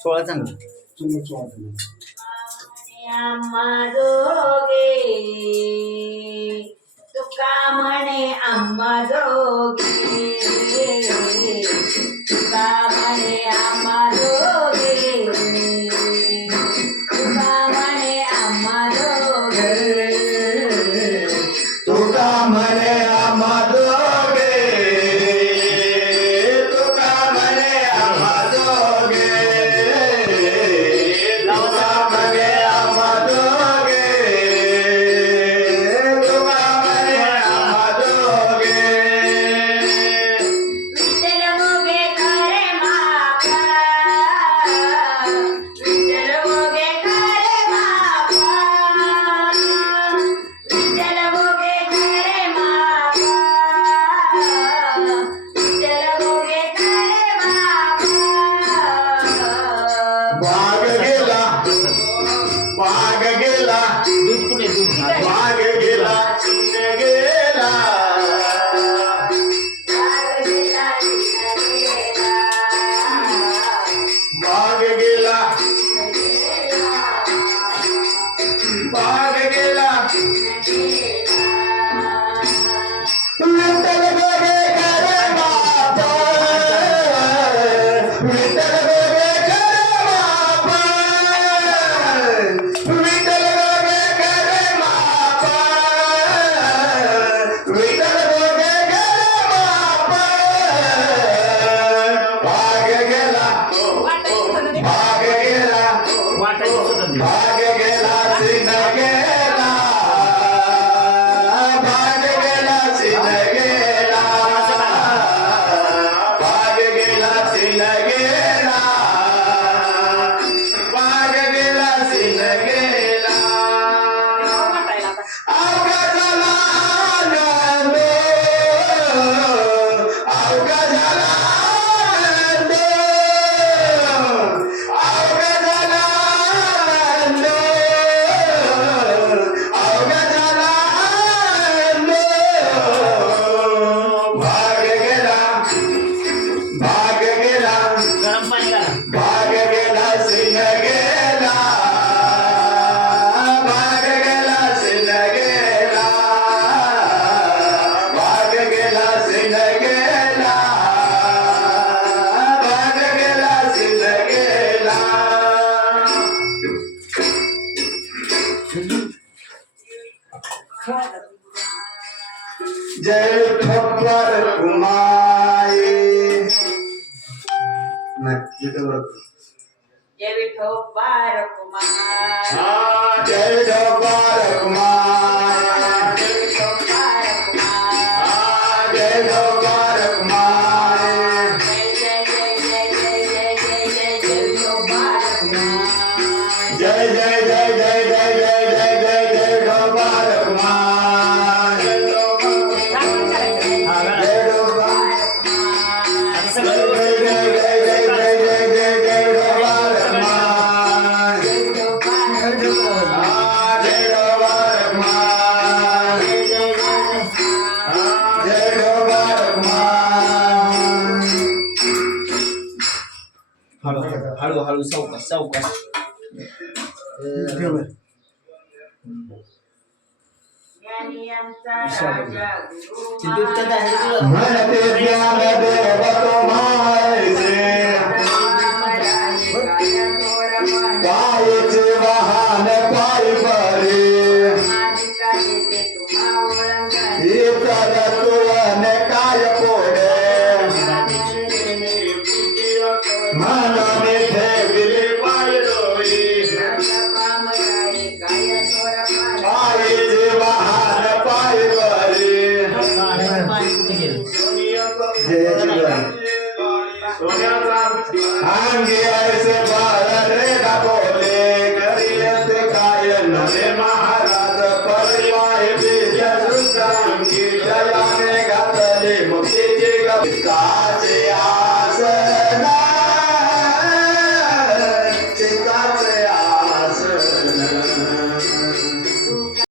सोळा चांगलं आम्हा दोघे तुका म्हणे आम्हा दोघे तुका म्हणे आम्हा दोघे तुका म्हणे आम्हा दोघे तुका म्हणे आम्हा दोघे तुका म्हणे आम्हा दोघे जय ठप्पर कुमारी जय विठोबार कुमार जय ठप्पर कुमार जय विठोबार कुमार जय ठप्पर कुमार जय जय जय जय जय जय जय जय विठोबार कुमार जय जय जय जय जय जय जय जय जय ठप्पर कुमार हळू हळू सावकाश सावकाश ज्ञानी आमचा राजा गुरु म्हणते ज्ञान देव तुम्हारे पायचे वाहन पायी बरे इतर तुवन काय पोडे म्हणून ठेविले पाय डोळी पायचे वाहन पायी बरे अंगी ऐसे बार रे बोले करियत गायन रे महाराज परिवार बीज सुतांगी जलाने चित्ताचे आसन